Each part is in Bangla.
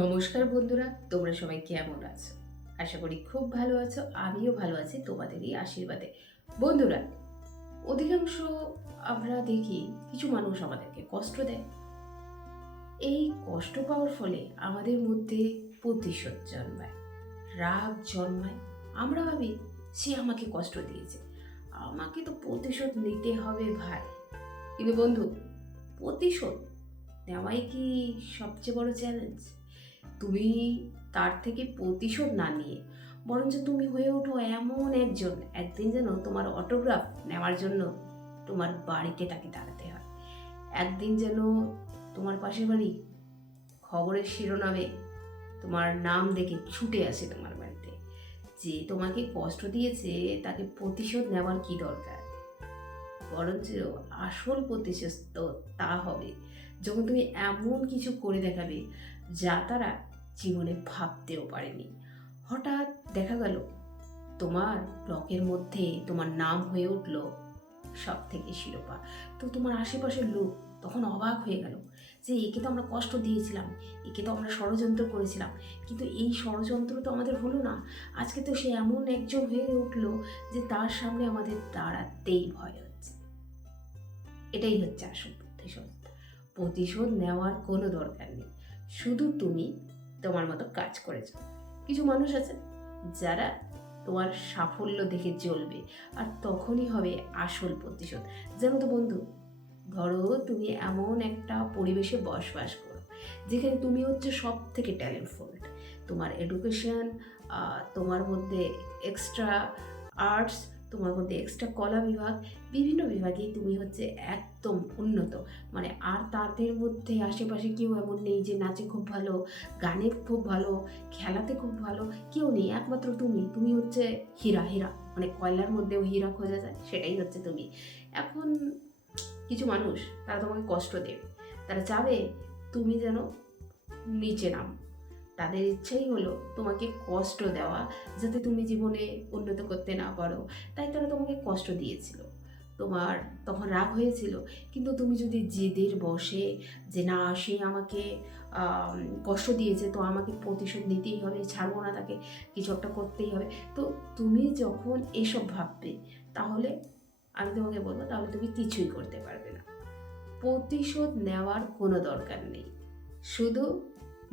নমস্কার বন্ধুরা, তোমরা সবাই কেমন আছো? আশা করি খুব ভালো আছো, আমিও ভালো আছি, তোমাদেরই আশীর্বাদে। বন্ধুরা, অধিকাংশ আমরা দেখি কিছু মানুষ আমাদেরকে কষ্ট দেয়। এই কষ্ট পাওয়ার ফলে আমাদের মধ্যে প্রতিশোধ জন্মায়, রাগ জন্মায়। আমরা ভাবি, সে আমাকে কষ্ট দিয়েছে, আমাকে তো প্রতিশোধ নিতে হবে ভাই। কিন্তু বন্ধু, প্রতিশোধ নেওয়াই কি সবচেয়ে বড় চ্যালেঞ্জ তুমি তার থেকে প্রতিশোধ না নিয়ে, বরঞ্চ তুমি হয়ে ওঠো এমন একজন। একদিন যেন তোমার অটোগ্রাফ নেওয়ার জন্য তোমার বাড়িতে তাকে দাঁড়াতে হয়। একদিন যেন তোমার পাশের বাড়ি খবরের শিরোনামে তোমার নাম দেখে ছুটে আসে তোমার বাড়িতে। যে তোমাকে কষ্ট দিয়েছে, তাকে প্রতিশোধ নেওয়ার কি দরকার? বরঞ্চ আসল প্রতিশোধ তো তা হবে। যখন তুমি এমন কিছু করে দেখাবে, যা তারা জীবনে ভাবতেও পারেনি। হঠাৎ দেখা গেল, তোমার ব্লকের মধ্যে তোমার নাম হয়ে উঠল সব থেকে শিরোপা। তো তোমার আশেপাশের লোক তখন অবাক হয়ে গেল যে একে তো আমরা কষ্ট দিয়েছিলাম, একে তো আমরা ষড়যন্ত্র করেছিলাম। কিন্তু এই ষড়যন্ত্র তো আমাদের হলো না। আজকে তো সে এমন একজন হয়ে উঠল যে তার সামনে আমাদের দাঁড়াতেই ভয় হচ্ছে। এটাই হচ্ছে আসল প্রতিশোধ। প্রতিশোধ নেওয়ার কোনো দরকার নেই। শুধু তুমি তোমার মতো কাজ করেছ কিছু মানুষ আছে যারা তোমার সাফল্য দেখে জ্বলবে আর তখনই হবে আসল প্রতিশোধ। যেমন তো বন্ধু, ধরো তুমি এমন একটা পরিবেশে বসবাস করো, যেখানে তুমি হচ্ছে সব থেকে ট্যালেন্টফুল তোমার এডুকেশন তোমার মধ্যে এক্সট্রা আর্টস তোমার মধ্যে এক্সট্রা কলা বিভাগ, বিভিন্ন বিভাগেই তুমি হচ্ছে একদম উন্নত। মানে আর তাদের মধ্যে আশেপাশে কেউ এমন নেই যে নাচে খুব ভালো, গানে খুব ভালো, খেলাতে খুব ভালো কেউ নেই। একমাত্র তুমি তুমি হচ্ছে হীরা হীরা। মানে কয়লার মধ্যেও হীরা খোঁজা যায়, সেটাই হচ্ছে তুমি। এখন কিছু মানুষ, তারা তোমাকে কষ্ট দেবে। তারা চাবে তুমি যেন নিচে নাম। তাদের ইচ্ছাই হলো তোমাকে কষ্ট দেওয়া, যাতে তুমি জীবনে উন্নত করতে না পারো। তাই তারা তোমাকে কষ্ট দিয়েছিল। তোমার তখন রাগ হয়েছিল, কিন্তু তুমি যদি জেদের বসে যে না, সে আমাকে কষ্ট দিয়েছে, তো আমাকে প্রতিশোধ নিতেই হবে, ছাড়বো না তাকে, কিছু একটা করতেই হবে। তো তুমি যখন এসব ভাববে, তাহলে আমি তোমাকে বলব, তাহলে তুমি কিছুই করতে পারবে না। প্রতিশোধ নেওয়ার কোনো দরকার নেই। শুধু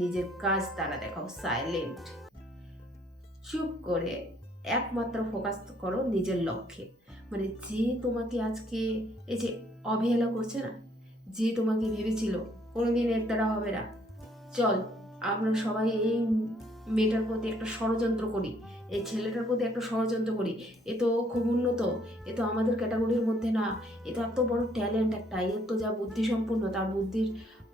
নিজের কাজ তারা দেখাও সাইলেন্ট চুপ করে একমাত্র ফোকাস করো নিজের লক্ষ্যে। মানে যে তোমাকে আজকে এই যে অবহেলা করছে না, যে তোমাকে ভেবেছিল কোনোদিন এর দ্বারা হবে না, চল আমরা সবাই এই মেয়েটার প্রতি একটা ষড়যন্ত্র করি, এই ছেলেটার প্রতি একটা ষড়যন্ত্র করি। এ তো খুব উন্নত, এ তো আমাদের ক্যাটাগরির মধ্যে না, এ তো এত বড় ট্যালেন্ট একটা এর তো যা বুদ্ধিসম্পন্ন, তার বুদ্ধির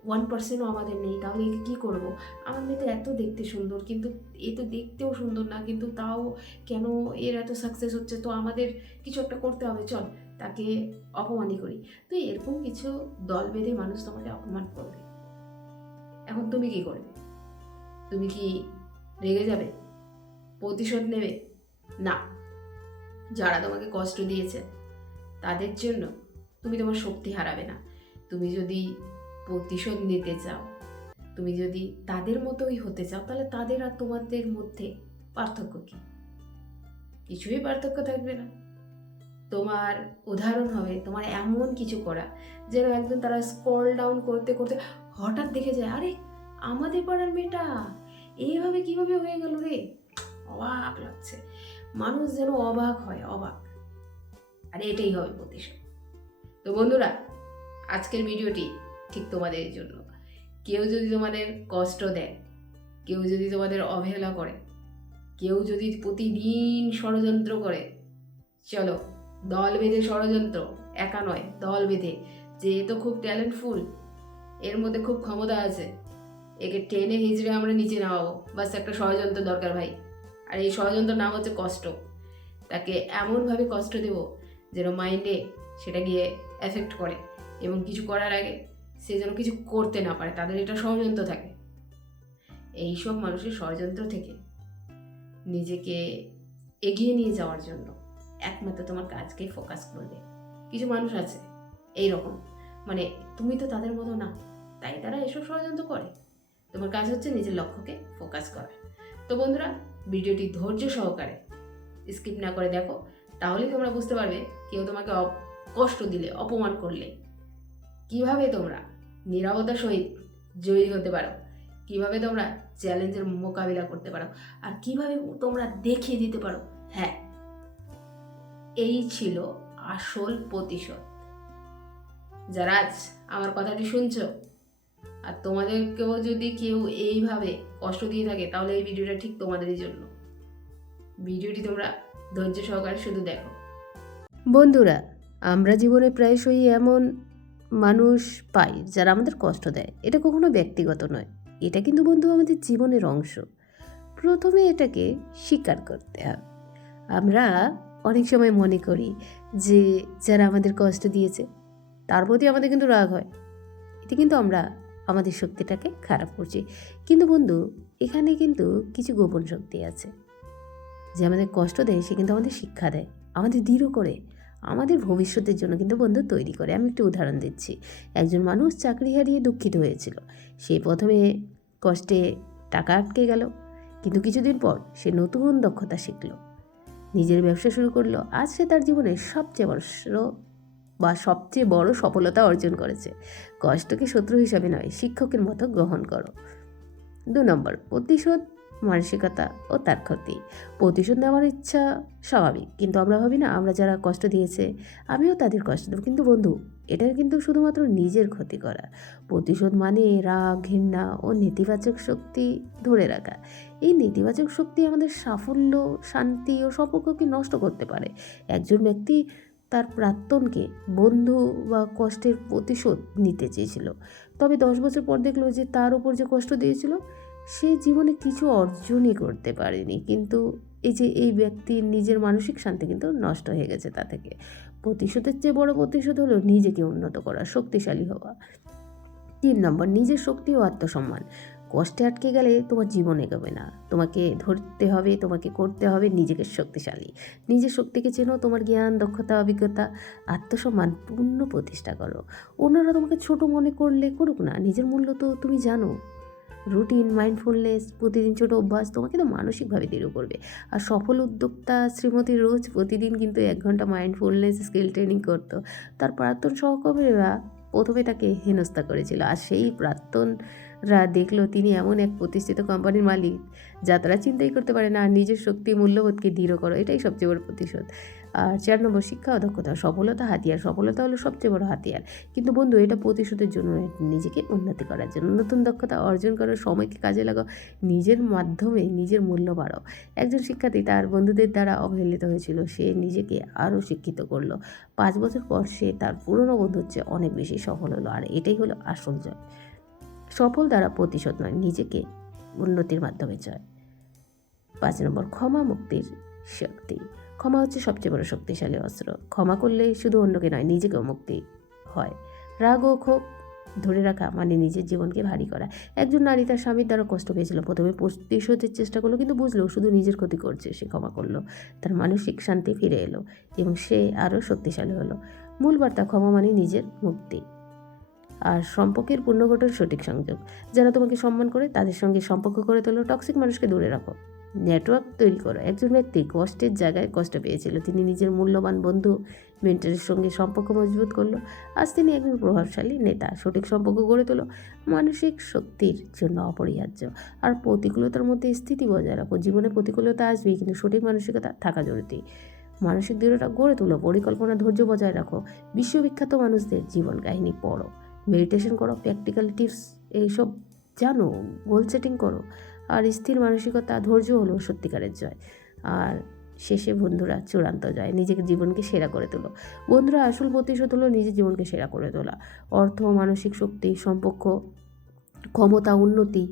ওয়ান পার্সেন্টও আমাদের নেই, তাহলে একে কী করব? আমার মেয়ে তো এত দেখতে সুন্দর, কিন্তু এ তো দেখতেও সুন্দর না, কিন্তু তাও কেন এর এত সাকসেস হচ্ছে? তো আমাদের কিছু একটা করতে হবে, চল তাকে অপমানই করি। তো এরকম কিছু দল বেঁধে মানুষ তোমাকে অপমান করবে। এখন তুমি কি করবে? তুমি কি রেগে যাবে? প্রতিশোধ নেবে? না। যারা তোমাকে কষ্ট দিয়েছে, তাদের জন্য তুমি তোমার শক্তি হারাবে না। তুমি যদি প্রতিশোধ নিতে চাও। তুমি যদি তাদের মতোই হতে চাও, তাহলে তাদের আর তোমাদের মধ্যে পার্থক্য কি? কিছুই পার্থক্য থাকবে না। তোমার উদাহরণ হবে, তোমার এমন কিছু করা যেন একদিন তারা স্কল ডাউন করতে করতে হঠাৎ দেখে যায়, আরে, আমাদের পাড়ার মেয়েটা এইভাবে কীভাবে হয়ে গেল রে? অবাক লাগছে। মানুষ যেন অবাক হয়, অবাক। আর, এটাই হবে প্রতিশোধ। তো বন্ধুরা, আজকের ভিডিওটি ঠিক তোমাদের জন্য। কেউ যদি তোমাদের কষ্ট দেয়, কেউ যদি তোমাদের অবহেলা করে, কেউ যদি প্রতিদিন ষড়যন্ত্র করে, চলো দল বেঁধে ষড়যন্ত্র, একা নয়, দল বেঁধে, যে তো খুব ট্যালেন্টফুল এর মধ্যে খুব ক্ষমতা আছে, একে টেনে হিজড়ে আমরা নিচে নামাবো। বাস একটা ষড়যন্ত্র দরকার ভাই। আর এই ষড়যন্ত্র নাম হচ্ছে কষ্ট। তাকে এমনভাবে কষ্ট দেব যেন মাইন্ডে সেটা গিয়ে এফেক্ট করে। এবং কিছু করার আগে সে যেন কিছু করতে না পারে, তাদের এটা ষড়যন্ত্র থাকে। এইসব মানুষের ষড়যন্ত্র থেকে নিজেকে এগিয়ে নিয়ে যাওয়ার জন্য একমাত্র তোমার কাজকে ফোকাস করবে। কিছু মানুষ আছে এই রকম মানে তুমি তো তাদের মতো না, তাই তারা এসব ষড়যন্ত্র করে। তোমার কাজ হচ্ছে নিজের লক্ষ্যকে ফোকাস করা। তো বন্ধুরা, ভিডিওটি ধৈর্য সহকারে স্কিপ না করে দেখো, তাহলেই তোমরা বুঝতে পারবে কেউ তোমাকে কষ্ট দিলে, অপমান করলে। কীভাবে তোমরা নিরবতার সহিত জয়ী হতে পারো? কীভাবে তোমরা চ্যালেঞ্জের মোকাবিলা করতে পারো? আর কীভাবে তোমরা দেখিয়ে দিতে পারো? হ্যাঁ এই ছিল আসল প্রতিশোধ। যারা আজ আমার কথাটি শুনছো, আর তোমাদেরকেও যদি কেউ এইভাবে কষ্ট দিয়ে থাকে, তাহলে এই ভিডিওটা ঠিক তোমাদেরই জন্য। ভিডিওটি তোমরা ধৈর্য সহকারে শুধু দেখো। বন্ধুরা, আমরা জীবনে প্রায়শই এমন মানুষ পাই যারা আমাদের কষ্ট দেয়, এটা কখনো ব্যক্তিগত নয়। এটা কিন্তু বন্ধু আমাদের জীবনের অংশ। প্রথমে এটাকে স্বীকার করতে হবে। আমরা অনেক সময় মনে করি যে, যারা আমাদের কষ্ট দিয়েছে, তার প্রতি আমাদের কিন্তু রাগ হয়। এতে কিন্তু আমরা আমাদের শক্তিটাকে খারাপ করছি। কিন্তু বন্ধু, এখানে কিন্তু কিছু গোপন শক্তি আছে। যে আমাদের কষ্ট দেয়, সে কিন্তু আমাদের শিক্ষা দেয়। আমাদের দৃঢ় করে আমাদের ভবিষ্যতের জন্য কিন্তু বন্ধু তৈরি করে। আমি একটু উদাহরণ দিচ্ছি। একজন মানুষ চাকরি হারিয়ে দুঃখিত হয়েছিল। সে প্রথমে কষ্টে টাকা আটকে গেল, কিন্তু কিছুদিন পর সে নতুন দক্ষতা শিখলো। নিজের ব্যবসা শুরু করল। আজ সে তার জীবনের সবচেয়ে বড় বা সবচেয়ে বড় সফলতা অর্জন করেছে। কষ্টকে শত্রু হিসাবে নয়, শিক্ষকের মতো গ্রহণ করো। দু নম্বর, প্রতিশোধ মানসিকতা ও তার ক্ষতি। প্রতিশোধ নেওয়ার ইচ্ছা স্বাভাবিক, কিন্তু আমরা ভাবি না, আমরা যারা কষ্ট দিয়েছে, আমিও তাদের কষ্ট দেবো। কিন্তু বন্ধু, এটা কিন্তু শুধুমাত্র নিজের ক্ষতি করা। প্রতিশোধ মানে রাগ, ঘৃণা ও নেতিবাচক শক্তি ধরে রাখা। এই নেতিবাচক শক্তি আমাদের সাফল্য, শান্তি ও সম্পর্ককে নষ্ট করতে পারে। একজন ব্যক্তি তার প্রাক্তনকে বন্ধু বা কষ্টের প্রতিশোধ নিতে চেয়েছিল। তবে দশ বছর পর দেখল যে তার উপর যে কষ্ট দিয়েছিল সে জীবনে কিছু অর্জনই করতে পারেনি। কিন্তু এই যে এই ব্যক্তির নিজের মানসিক শান্তি কিন্তু নষ্ট হয়ে গেছে তা থেকে। প্রতিশোধের চেয়ে বড় প্রতিশোধ হলো নিজেকে উন্নত করা, শক্তিশালী হওয়া। তিন নম্বর, নিজের শক্তি ও আত্মসম্মান। কষ্টে আটকে গেলে তোমার জীবন এগোবে না। তোমাকে ধরতে হবে, তোমাকে করতে হবে, নিজেকে শক্তিশালী। নিজের শক্তিকে চেনো, তোমার জ্ঞান, দক্ষতা, অভিজ্ঞতা, আত্মসম্মান পূর্ণ প্রতিষ্ঠা করো। অন্যরা তোমাকে ছোট মনে করলে করুক না। নিজের মূল্য তো তুমি জানো। রুটিন মাইন্ডফুলনেস প্রতিদিন ছোট অভ্যাস, তোমাকে তো মানসিকভাবে দৃঢ় করবে। আর সফল উদ্যোক্তা শ্রীমতী রোজ প্রতিদিন কিন্তু এক ঘণ্টা মাইন্ডফুলনেস স্কিল ট্রেনিং করতো। তার প্রাক্তন সহকর্মীরা প্রথমে তাকে হেনস্থা করেছিল। আর সেই প্রাক্তনরা দেখল তিনি এমন এক প্রতিষ্ঠিত কোম্পানির মালিক, যা তারা চিন্তাই করতে পারে না নিজের শক্তি মূল্যবোধকে দৃঢ় করো, এটাই সবচেয়ে বড় প্রতিশোধ। আর চার নম্বর শিক্ষা ও দক্ষতা সফলতা হাতিয়ার। সফলতা হলো সবচেয়ে বড় হাতিয়ার। কিন্তু বন্ধু এটা প্রতিশোধের জন্য নয়, নিজেকে উন্নতি করার জন্য। নতুন দক্ষতা অর্জন করার সময়কে কাজে লাগাও নিজের মাধ্যমে নিজের মূল্য বাড়াও। একজন শিক্ষার্থী তার বন্ধুদের দ্বারা অবহেলিত হয়েছিল সে নিজেকে আরও শিক্ষিত করল। পাঁচ বছর পর সে তার পুরনো বন্ধুর চেয়ে অনেক বেশি সফল হলো আর এটাই হলো আসল জয়। সফল দ্বারা প্রতিশোধ নয় নিজেকে উন্নতির মাধ্যমে জয়। পাঁচ নম্বর ক্ষমা মুক্তির শক্তি। ক্ষমা হচ্ছে সবচেয়ে বড় শক্তিশালী অস্ত্র। ক্ষমা করলে শুধু অন্যকে নয়, নিজেকেও মুক্তি হয়। রাগ ও ক্ষোভ ধরে রাখা মানে নিজের জীবনকে ভারী করা। একজন নারী তার স্বামীর দ্বারা কষ্ট পেয়েছিল। প্রথমে প্রতিশোধের চেষ্টা করল, কিন্তু বুঝলো শুধু নিজের ক্ষতি করছে, সে ক্ষমা করল। তার মানসিক শান্তি ফিরে এলো এবং সে আরও শক্তিশালী হলো। মূল বার্তা ক্ষমা মানে নিজের মুক্তি। আর সম্পর্কের পুনর্গঠন সঠিক সংযোগ। যারা তোমাকে সম্মান করে, তাদের সঙ্গে সম্পর্ক করে তোলো। টক্সিক মানুষকে দূরে রাখো। নেটওয়ার্ক তৈরি করো। একজন ব্যক্তি কষ্টের জায়গায় কষ্ট পেয়েছিল। তিনি নিজের মূল্যবান বন্ধু মেন্টারের সঙ্গে সম্পর্ক মজবুত করল। আজ তিনি একজন প্রভাবশালী নেতা। সঠিক সম্পর্ক গড়ে তোলো। মানসিক শক্তির জন্য অপরিহার্য। আর প্রতিকূলতার মধ্যে স্থিতি বজায় রাখো। জীবনে প্রতিকূলতা আসবেই, কিন্তু সঠিক মানসিকতা থাকা জরুরি। মানসিক দৃঢ়তা গড়ে তোলো। পরিকল্পনা ধৈর্য বজায় রাখো। বিশ্ববিখ্যাত মানুষদের জীবন কাহিনী পড়ো। মেডিটেশন করো। প্র্যাকটিক্যাল টিপস এইসব জানো। গোল সেটিং করো। আর স্থির মানসিকতা ধৈর্য হলো সত্যিকারের জয়। আর শেষে বন্ধুরা চূড়ান্ত জয় নিজেকে জীবনকে সেরা করে তোলো। বন্ধুরা, আসল প্রতিশোধ হলো নিজের জীবনকে সেরা করে তোলা। অর্থ, মানসিক শক্তি, সম্পর্ক, ক্ষমতা, উন্নতি,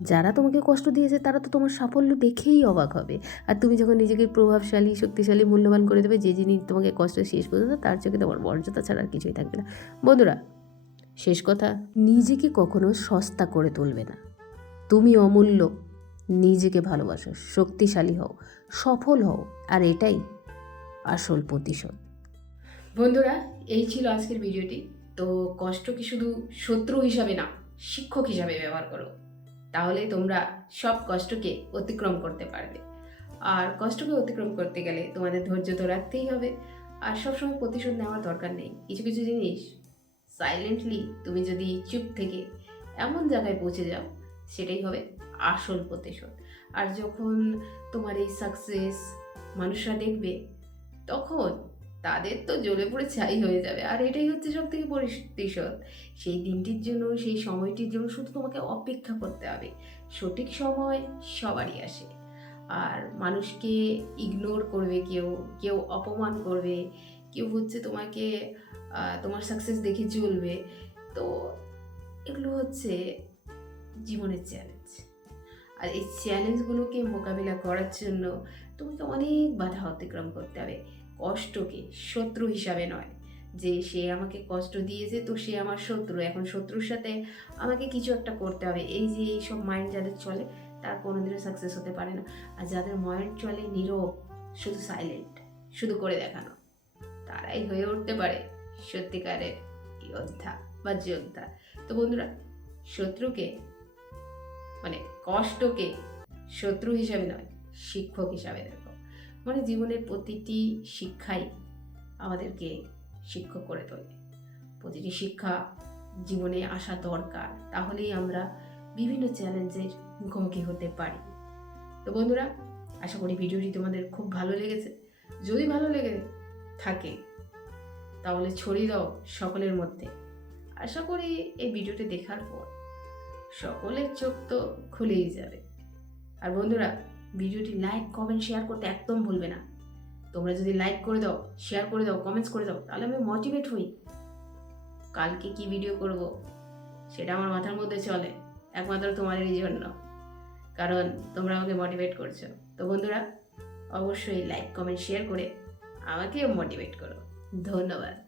যারা তোমাকে কষ্ট দিয়েছে তারা তো তোমার সাফল্য দেখেই অবাক হবে। আর তুমি যখন নিজেকে প্রভাবশালী, শক্তিশালী, মূল্যবান করে দেবে, যে যিনি তোমাকে কষ্ট শেষ পর্যন্ত তার চোখে তোমার মর্যাদা ছাড়া আর কিছুই থাকবে না। বন্ধুরা, শেষ কথা, নিজেকে কখনো সস্তা করে তুলবে না। তুমি অমূল্য। নিজেকে ভালোবাসো, শক্তিশালী হও, সফল হও, আর এটাই আসল প্রতিশোধ। বন্ধুরা, এই ছিল আজকের ভিডিওটি। তো কষ্ট কি শুধু শত্রু হিসাবে না, শিক্ষক হিসাবে ব্যবহার করো। তাহলে তোমরা সব কষ্টকে অতিক্রম করতে পারবে। আর কষ্টকে অতিক্রম করতে গেলে তোমাদের ধৈর্য তো রাখতেই হবে। আর সবসময় প্রতিশোধ নেওয়ার দরকার নেই। কিছু কিছু জিনিস সাইলেন্টলি তুমি যদি চুপ থেকে এমন জায়গায় পৌঁছে যাও সেটাই হবে আসল প্রতিশোধ। আর যখন তোমার এই সাকসেস মানুষরা দেখবে, তখন তাদের তো জ্বলে পড়ে ছাই হয়ে যাবে। আর এটাই হচ্ছে সব থেকে প্রতিশোধ। সেই দিনটির জন্য, সেই সময়টির জন্য শুধু তোমাকে অপেক্ষা করতে হবে। সঠিক সময় সবারই আসে। আর মানুষকে ইগনোর করবে কেউ কেউ অপমান করবে, কেউ হচ্ছে তোমাকে তোমার সাকসেস দেখে চলবে। তো এগুলো হচ্ছে জীবনের চ্যালেঞ্জ আর এই চ্যালেঞ্জগুলোকে মোকাবিলা করার জন্য তোমাকে অনেক বাধা অতিক্রম করতে হবে। কষ্টকে শত্রু হিসাবে নয়। যে সে আমাকে কষ্ট দিয়েছে, তো সে আমার শত্রু। এখন শত্রুর সাথে আমাকে কিছু একটা করতে হবে। এই যে এই সব মাইন্ড যাদের চলে, তারা কোনোদিনও সাকসেস হতে পারে না। আর যাদের মাইন্ড চলে নীরব, শুধু সাইলেন্ট শুধু করে দেখানো, তারাই হয়ে উঠতে পারে সত্যিকারের যোদ্ধা বা যোদ্ধা। তো বন্ধুরা, শত্রুকে মানে কষ্টকে শত্রু হিসাবে নয়, শিক্ষক হিসাবে দেখো। মানে জীবনের প্রতিটি শিক্ষাই আমাদেরকে শিক্ষক করে তোলে। প্রতিটি শিক্ষা জীবনে আসা দরকার, তাহলেই আমরা বিভিন্ন চ্যালেঞ্জের মুখোমুখি হতে পারি। তো বন্ধুরা, আশা করি ভিডিওটি তোমাদের খুব ভালো লেগেছে। যদি ভালো লেগে থাকে, তাহলে ছড়িয়ে দাও সকলের মধ্যে। আশা করি এই ভিডিওটি দেখার পর সকলের চোখ তো খুলেই যাবে। আর বন্ধুরা, ভিডিওটি লাইক কমেন্ট শেয়ার করতে একদম ভুলবে না। তোমরা যদি লাইক করে দাও শেয়ার করে দাও কমেন্টস করে দাও, তাহলে আমি মোটিভেট হই। কালকে কি ভিডিও করব, সেটা আমার মাথার মধ্যে চলে, একমাত্র তোমাদেরই জন্য। কারণ তোমরা আমাকে মোটিভেট করছ। তো বন্ধুরা, অবশ্যই লাইক কমেন্ট শেয়ার করে আমাকেও মোটিভেট করো। ধন্যবাদ।